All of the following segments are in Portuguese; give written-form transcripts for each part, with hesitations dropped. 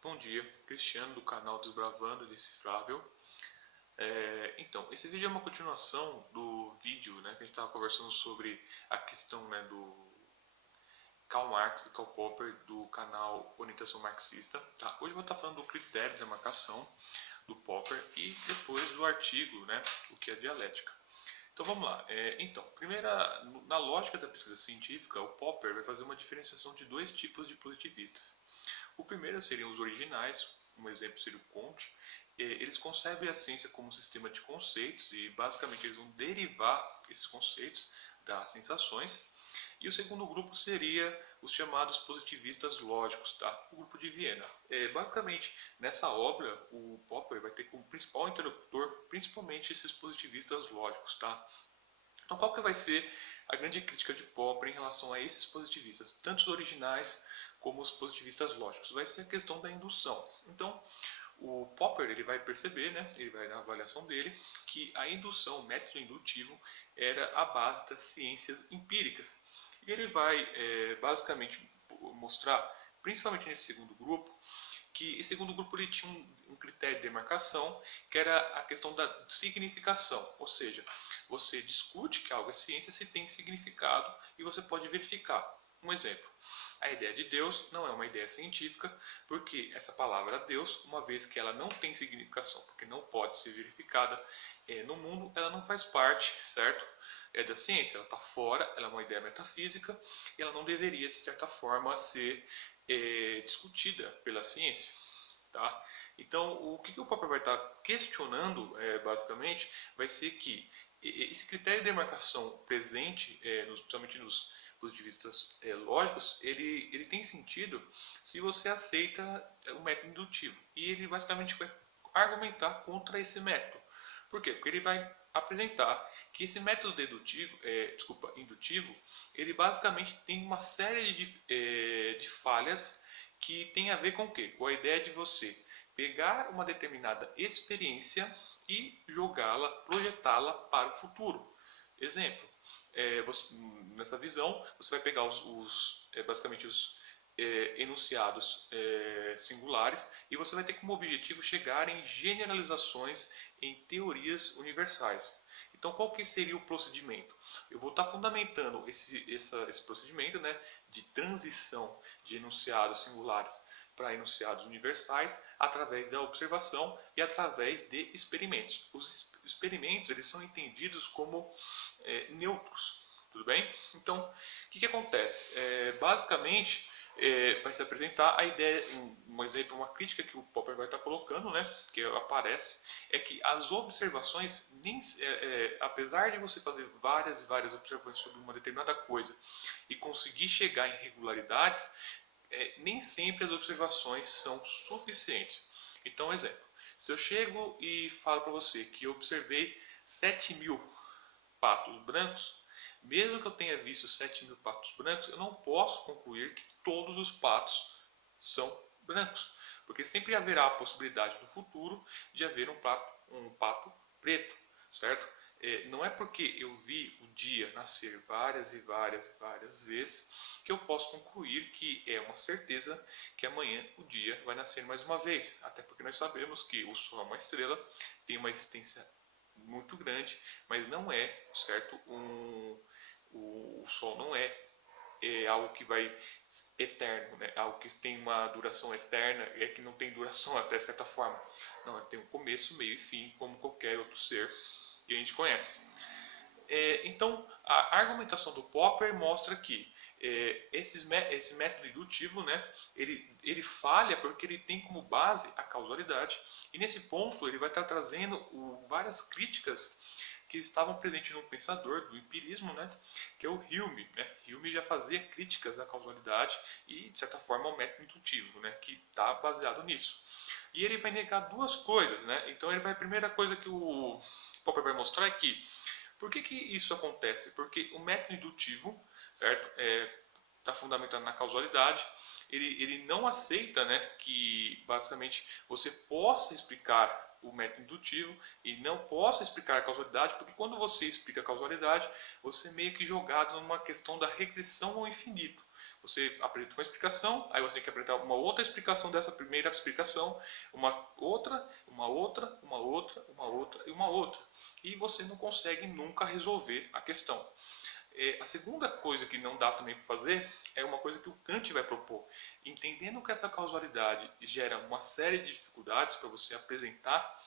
Bom dia, Cristiano do canal Desbravando Indecifrável. Então, esse vídeo é uma continuação do vídeo, que a gente estava conversando sobre a questão, do Karl Marx e Karl Popper do canal Orientação Marxista. Tá? Hoje eu vou estar falando do critério da marcação do Popper e depois do artigo, o que é dialética. Então vamos lá. Na lógica da pesquisa científica, o Popper vai fazer uma diferenciação de dois tipos de positivistas. O primeiro seriam os originais, um exemplo seria o Comte. Eles concebem a ciência como um sistema de conceitos e basicamente eles vão derivar esses conceitos das sensações. E o segundo grupo seria os chamados positivistas lógicos, tá? O grupo de Viena. Basicamente, nessa obra, o Popper vai ter como principal interlocutor principalmente esses positivistas lógicos, tá? Então, qual que vai ser a grande crítica de Popper em relação a esses positivistas, tanto os originais como os positivistas lógicos? Vai ser a questão da indução. Então, o Popper ele vai perceber, ele vai na avaliação dele, que a indução, o método indutivo, era a base das ciências empíricas. E ele vai basicamente mostrar, principalmente nesse segundo grupo, que esse segundo grupo ele tinha um critério de demarcação, que era a questão da significação, ou seja, você discute que algo é ciência se tem significado e você pode verificar. Um exemplo, a ideia de Deus não é uma ideia científica, porque essa palavra Deus, uma vez que ela não tem significação, porque não pode ser verificada no mundo, ela não faz parte, certo? Da ciência, ela está fora, ela é uma ideia metafísica e ela não deveria, de certa forma, ser discutida pela ciência. Tá? Então, o que o Popper vai estar questionando, basicamente, vai ser que esse critério de demarcação presente, principalmente nos positivistas lógicos, ele tem sentido se você aceita o método indutivo. E ele basicamente vai argumentar contra esse método. Por quê? Porque ele vai apresentar que esse método indutivo, ele basicamente tem uma série de falhas que tem a ver com o quê? Com a ideia de você pegar uma determinada experiência e jogá-la, projetá-la para o futuro. Exemplo, nessa visão, você vai pegar basicamente os enunciados singulares e você vai ter como objetivo chegar em generalizações em teorias universais. Então, qual que seria o procedimento? Eu vou estar fundamentando esse procedimento de transição de enunciados singulares para enunciados universais através da observação e através de experimentos. Os experimentos eles são entendidos como neutros, tudo bem? Então, o que acontece? Basicamente, vai se apresentar a ideia, um exemplo, uma crítica que o Popper vai estar colocando, que aparece, é que as observações, apesar de você fazer várias e várias observações sobre uma determinada coisa e conseguir chegar em regularidades, nem sempre as observações são suficientes. Então, exemplo, se eu chego e falo para você que eu observei 7.000 patos brancos, mesmo que eu tenha visto 7.000 patos brancos, eu não posso concluir que todos os patos são brancos, porque sempre haverá a possibilidade no futuro de haver um pato preto, certo? Não é porque eu vi o dia nascer várias e várias e várias vezes que eu posso concluir que é uma certeza que amanhã o dia vai nascer mais uma vez, até porque nós sabemos que o Sol é uma estrela, tem uma existência muito grande, mas não é, certo, o Sol não é algo que vai eterno, algo que tem uma duração eterna, que não tem duração até certa forma. Não, ele tem um começo, meio e fim, como qualquer outro ser que a gente conhece. Então, a argumentação do Popper mostra que esse método indutivo, ele falha porque ele tem como base a causalidade. E nesse ponto ele vai estar trazendo várias críticas que estavam presentes no pensador do empirismo, que é o Hume. Hume já fazia críticas à causalidade e, de certa forma, ao método indutivo, que está baseado nisso. E ele vai negar duas coisas. Então, a primeira coisa que o Popper vai mostrar é que por que isso acontece? Porque o método indutivo, certo? Está fundamentado na causalidade. Ele não aceita, que basicamente você possa explicar o método indutivo e não possa explicar a causalidade, porque quando você explica a causalidade, você é meio que jogado numa questão da regressão ao infinito. Você apresenta uma explicação, aí você tem que apresentar uma outra explicação dessa primeira explicação, uma outra, uma outra, uma outra, uma outra e uma outra. E você não consegue nunca resolver a questão. A segunda coisa que não dá também para fazer é uma coisa que o Kant vai propor. Entendendo que essa causalidade gera uma série de dificuldades para você apresentar,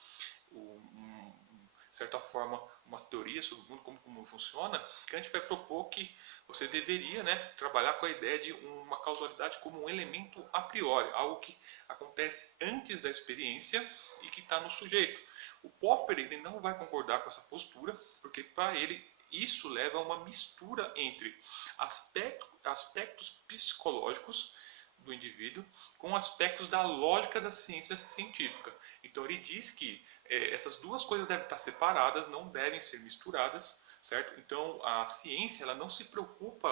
de certa forma, uma teoria sobre o mundo, como o mundo funciona, Kant vai propor que você deveria, né, trabalhar com a ideia de uma causalidade como um elemento a priori, algo que acontece antes da experiência e que está no sujeito. O Popper ele não vai concordar com essa postura, porque para ele isso leva a uma mistura entre aspectos psicológicos do indivíduo com aspectos da lógica da ciência científica. Então ele diz que essas duas coisas devem estar separadas, não devem ser misturadas, certo? Então a ciência ela não se preocupa,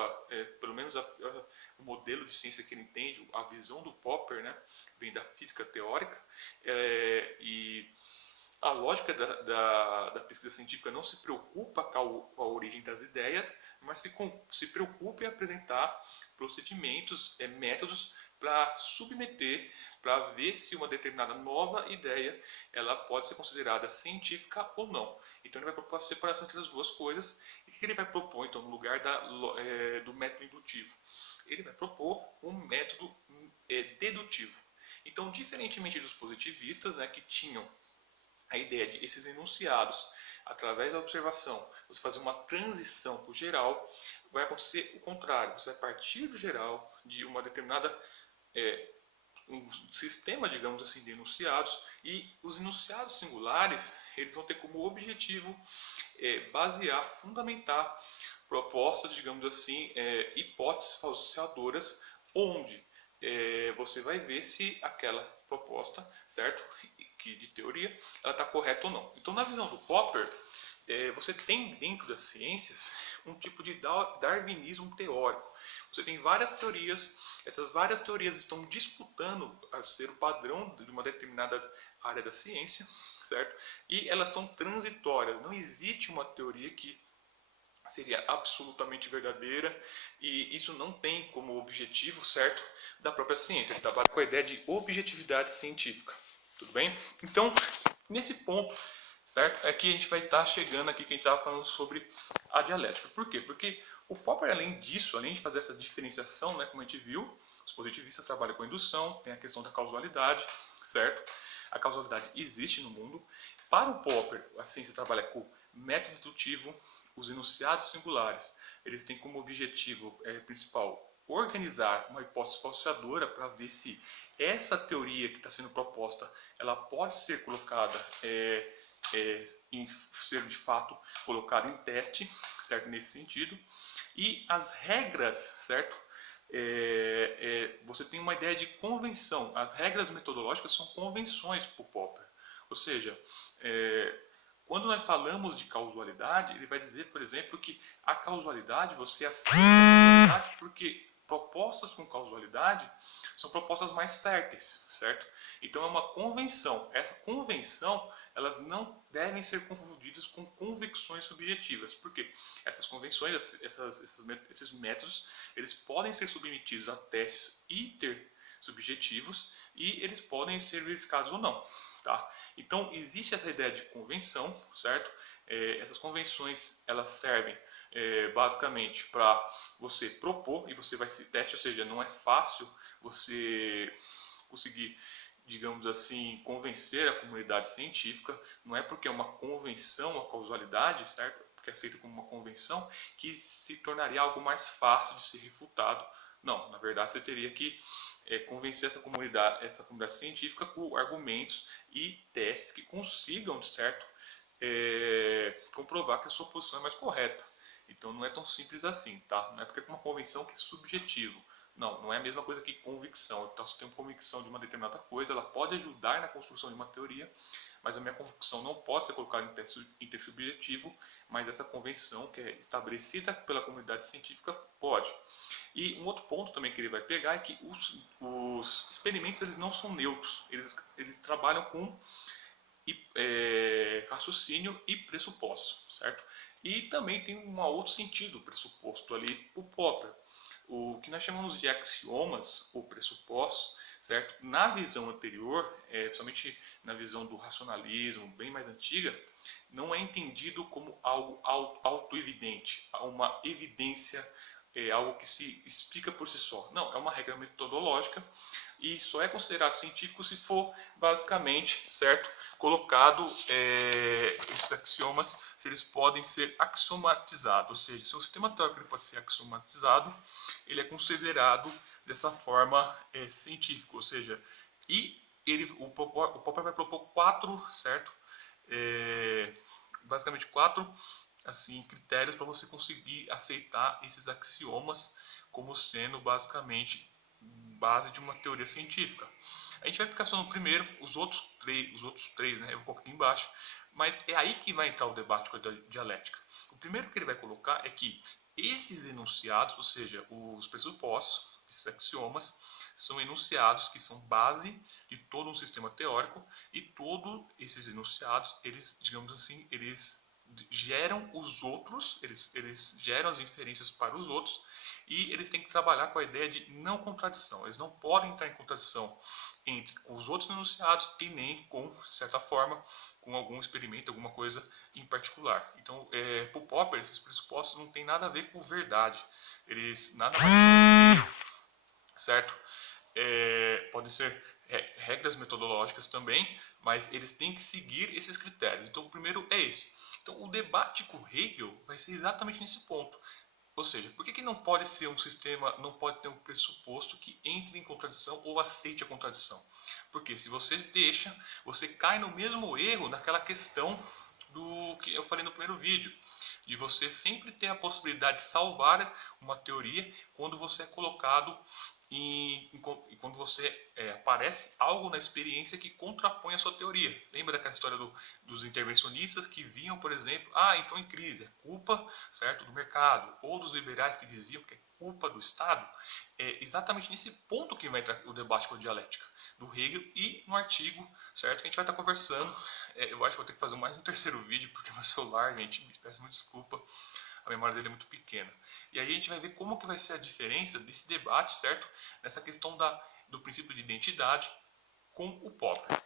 pelo menos o modelo de ciência que ele entende, a visão do Popper, né, vem da física teórica, e a lógica da pesquisa científica não se preocupa com a origem das ideias, mas se preocupa em apresentar procedimentos, métodos para submeter, para ver se uma determinada nova ideia ela pode ser considerada científica ou não. Então ele vai propor a separação entre as duas coisas. E o que ele vai propor então no lugar do método indutivo? Ele vai propor um método dedutivo. Então, diferentemente dos positivistas, né, que tinham a ideia de esses enunciados, através da observação, você fazer uma transição para o geral, vai acontecer o contrário. Você vai partir do geral, de uma determinada um sistema, digamos assim, de enunciados, e os enunciados singulares eles vão ter como objetivo basear, fundamentar propostas, digamos assim, hipóteses falseadoras, onde você vai ver se aquela proposta, certo, que de teoria, ela está correta ou não. Então, na visão do Popper, você tem dentro das ciências um tipo de darwinismo teórico. Você tem várias teorias, essas várias teorias estão disputando a ser o padrão de uma determinada área da ciência, certo? E elas são transitórias, não existe uma teoria que seria absolutamente verdadeira, e isso não tem como objetivo, certo, da própria ciência. Ele trabalha com a ideia de objetividade científica. Tudo bem? Então, nesse ponto, certo, é que a gente vai estar chegando aqui, que a gente estava falando sobre a dialética. Por quê? Porque o Popper, além disso, além de fazer essa diferenciação, né, como a gente viu, os positivistas trabalham com indução, tem a questão da causalidade, certo? A causalidade existe no mundo. Para o Popper, a ciência trabalha com método dedutivo, os enunciados singulares. Eles têm como objetivo principal organizar uma hipótese falseadora para ver se essa teoria que está sendo proposta ela pode ser colocada, ser de fato colocada em teste, certo? Nesse sentido. E as regras, certo? Você tem uma ideia de convenção. As regras metodológicas são convenções para o Popper. Ou seja, quando nós falamos de causalidade, ele vai dizer, por exemplo, que a causalidade, você aceita a causalidade porque propostas com causalidade são propostas mais férteis, certo? Então é uma convenção. Essa convenção, elas não devem ser confundidas com convicções subjetivas. Por quê? Essas convenções, esses métodos, eles podem ser submetidos a testes intersubjetivos e eles podem ser verificados ou não. Tá? Então existe essa ideia de convenção, certo? Essas convenções elas servem basicamente para você propor e você vai se teste, ou seja, não é fácil você conseguir, digamos assim, convencer a comunidade científica. Não é porque é uma convenção a causalidade, certo? Porque é aceita como uma convenção que se tornaria algo mais fácil de ser refutado. Não, na verdade você teria que convencer essa comunidade científica com argumentos e testes que consigam, certo, comprovar que a sua posição é mais correta. Então não é tão simples assim, tá? Não é porque é uma convenção que é subjetivo. Não, não é a mesma coisa que convicção. Então, se eu tenho convicção de uma determinada coisa, ela pode ajudar na construção de uma teoria, mas a minha convicção não pode ser colocada em teste intersubjetivo, mas essa convenção que é estabelecida pela comunidade científica pode. E um outro ponto também que ele vai pegar é que os experimentos eles não são neutros, eles trabalham com raciocínio e pressuposto, certo? E também tem um outro sentido pressuposto ali para o Popper. o que nós chamamos de axiomas ou pressupostos, certo? Na visão anterior, principalmente na visão do racionalismo, bem mais antiga, não é entendido como algo auto-evidente, uma evidência, algo que se explica por si só. Não, é uma regra metodológica e só é considerado científico se for basicamente, certo, colocado esses axiomas, se eles podem ser axiomatizados, ou seja, se o sistema teórico pode ser axiomatizado, ele é considerado dessa forma científico, ou seja, e o Popper vai propor 4, certo? Basicamente 4 assim, critérios para você conseguir aceitar esses axiomas como sendo basicamente base de uma teoria científica. A gente vai ficar só no primeiro, os outros três, né, eu vou colocar aqui embaixo, mas é aí que vai entrar o debate com a dialética. O primeiro que ele vai colocar é que esses enunciados, ou seja, os pressupostos, esses axiomas, são enunciados que são base de todo um sistema teórico e todos esses enunciados, eles, digamos assim, eles geram os outros, eles geram as inferências para os outros e eles têm que trabalhar com a ideia de não contradição. Eles não podem entrar em contradição com os outros enunciados e nem com, de certa forma, com algum experimento, alguma coisa em particular. Então, para o Popper, esses pressupostos não têm nada a ver com verdade. Eles nada mais são do que, certo? Podem ser regras metodológicas também, mas eles têm que seguir esses critérios. Então, o primeiro é esse. Então, o debate com Hegel vai ser exatamente nesse ponto. Ou seja, por que não pode ser um sistema, não pode ter um pressuposto que entre em contradição ou aceite a contradição? Porque se você deixa, você cai no mesmo erro naquela questão do que eu falei no primeiro vídeo, de você sempre ter a possibilidade de salvar uma teoria quando você é colocado quando você aparece algo na experiência que contrapõe a sua teoria. Lembra daquela história dos intervencionistas que viam, por exemplo, então em crise, é culpa, certo, do mercado, ou dos liberais que diziam que é culpa do Estado? É exatamente nesse ponto que vai entrar o debate com a dialética do Hegel e no artigo, certo, que a gente vai estar conversando. Eu acho que vou ter que fazer mais um terceiro vídeo, porque meu celular, gente, me peço uma desculpa, a memória dele é muito pequena. E aí a gente vai ver como que vai ser a diferença desse debate, certo? Nessa questão do princípio de identidade com o Popper.